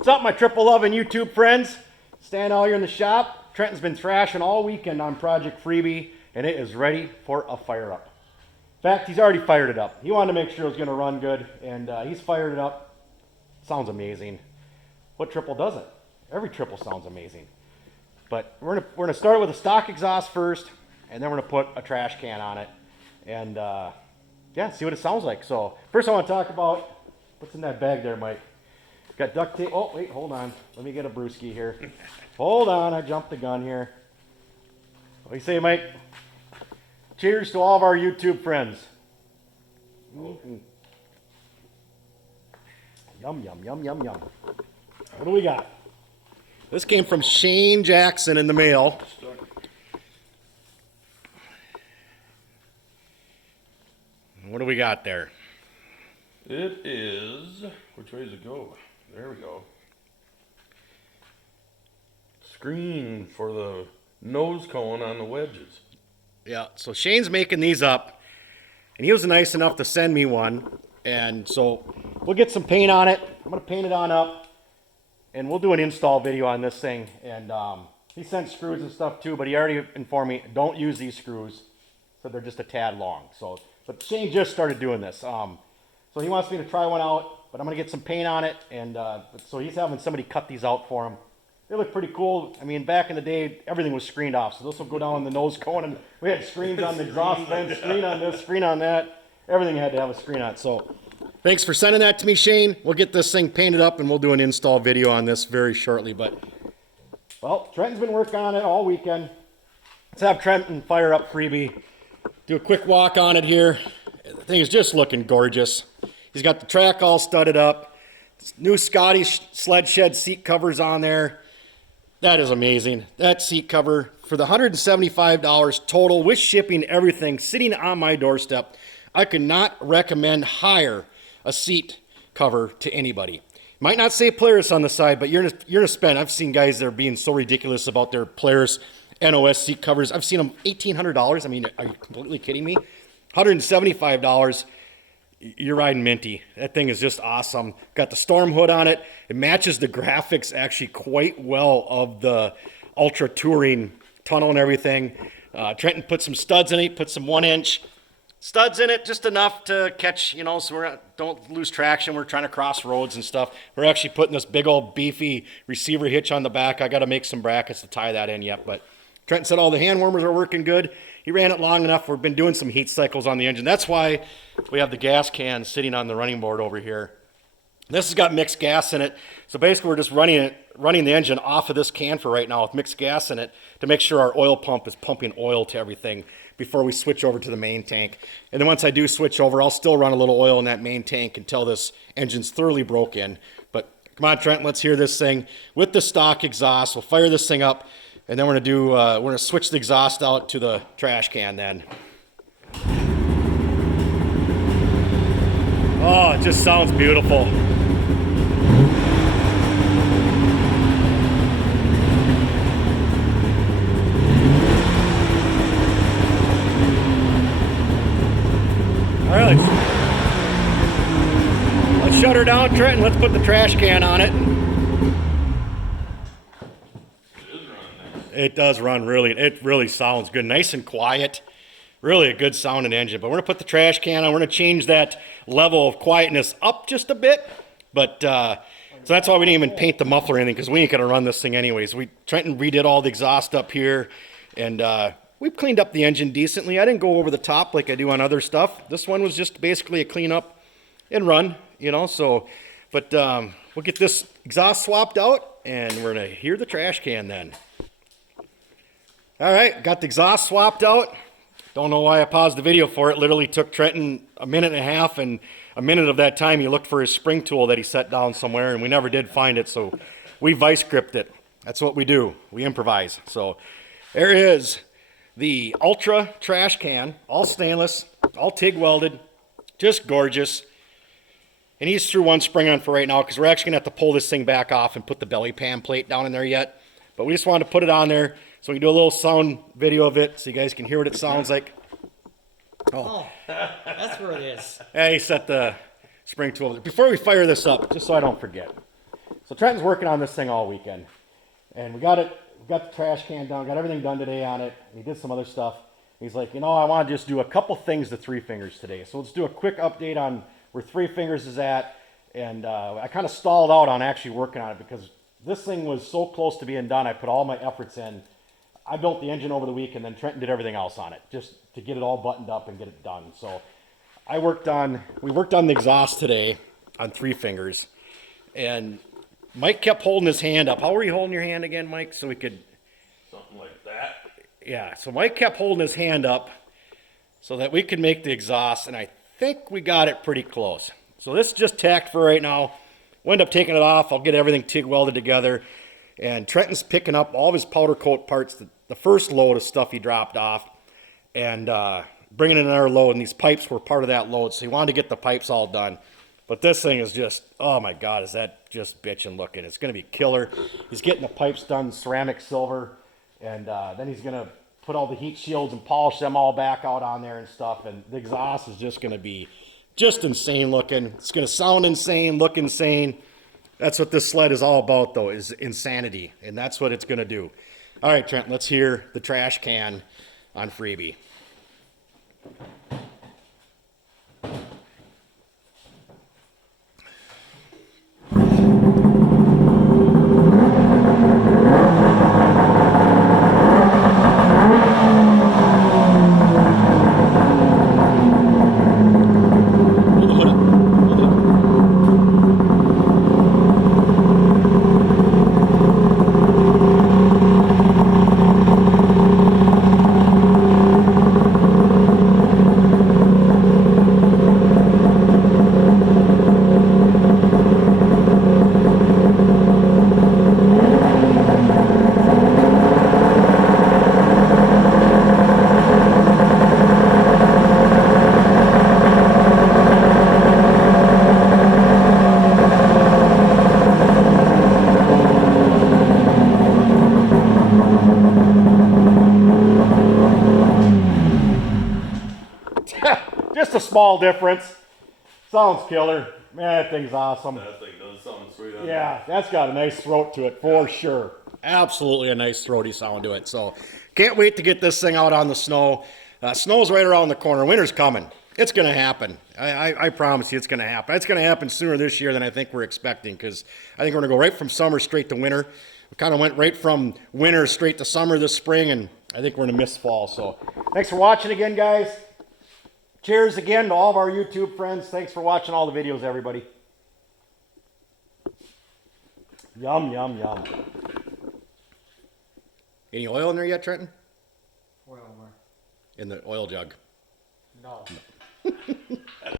What's up, my triple loving YouTube friends? Standing out here in the shop. Trenton's been thrashing all weekend on Project Freebie, and it is ready for a fire up. In fact, he's already fired it up. He wanted to make sure it was going to run good, and he's fired it up. Sounds amazing. What triple doesn't? Every triple sounds amazing. But we're gonna start with a stock exhaust first, and then we're gonna put a trash can on it, and yeah, see what it sounds like. So first, I want to talk about what's in that bag there, Mike. Got duct tape. Oh wait, hold on. Let me get a brewski here. Hold on, I jumped the gun here. What do you say, Mike? Cheers to all of our YouTube friends. Mm-hmm. Yum, yum, yum, yum, yum. What do we got? This came from Shane Jackson in the mail. What do we got there? It is, which way does it go? There we go. Screen for the nose cone on the wedges. Yeah, so Shane's making these up, and he was nice enough to send me one, and so we'll get some paint on it. I'm going to paint it on up, and we'll do an install video on this thing, and he sent screws and stuff too, but he already informed me, don't use these screws, so they're just a tad long. So, but Shane just started doing this, so he wants me to try one out, but I'm going to get some paint on it, and so he's having somebody cut these out for him. They look pretty cool. I mean, back in the day, everything was screened off, so this will go down the nose cone, and we had screens on the exhaust vent, screen on this, screen on that. Everything had to have a screen on it. So thanks for sending that to me, Shane. We'll get this thing painted up, and we'll do an install video on this very shortly. But, well, Trenton's been working on it all weekend. Let's have Trenton fire up Freebie. Do a quick walk on it here. The thing is just looking gorgeous. He's got the track all studded up. New Scottish sled shed seat covers on there. That is amazing. That seat cover for the $175 total with shipping, everything, sitting on my doorstep. I could not recommend higher a seat cover to anybody. Might not say Polaris on the side, but you're gonna spend. I've seen guys that are being so ridiculous about their Polaris NOS seat covers. I've seen them $1,800. I mean, are you completely kidding me? $175. You're riding minty. That thing is just awesome. Got the storm hood on it. It matches the graphics actually quite well of the Ultra Touring tunnel and everything. Trenton put some studs in it, put some 1-inch studs in it, just enough to catch, you know, so don't lose traction. We're trying to cross roads and stuff. We're actually putting this big old beefy receiver hitch on the back. I got to make some brackets to tie that in yet, but Trenton said all the hand warmers are working good. He ran it long enough. We've been doing some heat cycles on the engine. That's why we have the gas can sitting on the running board over here. This has got mixed gas in it. So basically we're just running the engine off of this can for right now with mixed gas in it to make sure our oil pump is pumping oil to everything before we switch over to the main tank. And then once I do switch over, I'll still run a little oil in that main tank until this engine's thoroughly broke in. But come on, Trent, let's hear this thing with the stock exhaust. We'll fire this thing up. And then we're gonna switch the exhaust out to the trash can then. Oh, it just sounds beautiful. All right, let's shut her down, Trent, and let's put the trash can on it. It does run it really sounds good. Nice and quiet. Really a good sounding engine. But we're going to put the trash can on. We're going to change that level of quietness up just a bit. But, so that's why we didn't even paint the muffler or anything, because we ain't going to run this thing anyways. Trenton redid all the exhaust up here, and we've cleaned up the engine decently. I didn't go over the top like I do on other stuff. This one was just basically a clean up and run, you know, so, but we'll get this exhaust swapped out, and we're going to hear the trash can then. All right, got the exhaust swapped out. Don't know why I paused the video for it. Literally took Trenton a minute and a half, and a minute of that time he looked for his spring tool that he set down somewhere, and we never did find it, so we vice gripped it. That's what we do. We improvise. So there is the Ultra trash can, all stainless, all TIG welded, just gorgeous. And he's threw one spring on for right now because we're actually going to have to pull this thing back off and put the belly pan plate down in there yet. But we just wanted to put it on there so we can do a little sound video of it so you guys can hear what it sounds like. Oh, that's where it is. Yeah, he set the spring tool. Before we fire this up, just so I don't forget. So Trenton's working on this thing all weekend. And we got the trash can done, got everything done today on it. He did some other stuff. He's like, you know, I want to just do a couple things to Three Fingers today. So let's do a quick update on where Three Fingers is at. And I kind of stalled out on actually working on it because this thing was so close to being done. I put all my efforts in. I built the engine over the week, and then Trenton did everything else on it just to get it all buttoned up and get it done. So we worked on the exhaust today on Three Fingers. And Mike kept holding his hand up. How were you holding your hand again, Mike? So we could... Something like that. Yeah, so Mike kept holding his hand up so that we could make the exhaust, and I think we got it pretty close. So this is just tacked for right now. We'll end up taking it off. I'll get everything TIG welded together. And Trenton's picking up all of his powder coat parts, the first load of stuff he dropped off, and bringing in another load. And these pipes were part of that load, so he wanted to get the pipes all done. But this thing is just, oh my God, is that just bitchin' looking. It's going to be killer. He's getting the pipes done, ceramic silver, and then he's going to put all the heat shields and polish them all back out on there and stuff. And the exhaust is just going to be just insane looking. It's going to sound insane, look insane. That's what this sled is all about, though, is insanity. And that's what it's going to do. All right, Trent, let's hear the trash can on Freebie. Just a small difference. Sounds killer. Man, that thing's awesome. That thing does something sweet. Yeah, that's got a nice throat to it for sure. Absolutely a nice throaty sound to it. So can't wait to get this thing out on the snow. Snow's right around the corner. Winter's coming. It's going to happen. I promise you it's going to happen. It's going to happen sooner this year than I think we're expecting because I think we're going to go right from summer straight to winter. We kind of went right from winter straight to summer this spring, and I think we're going to miss fall. So thanks for watching again, guys. Cheers again to all of our YouTube friends. Thanks for watching all the videos, everybody. Yum, yum, yum. Any oil in there yet, Trenton? Oil, where? In the oil jug. No.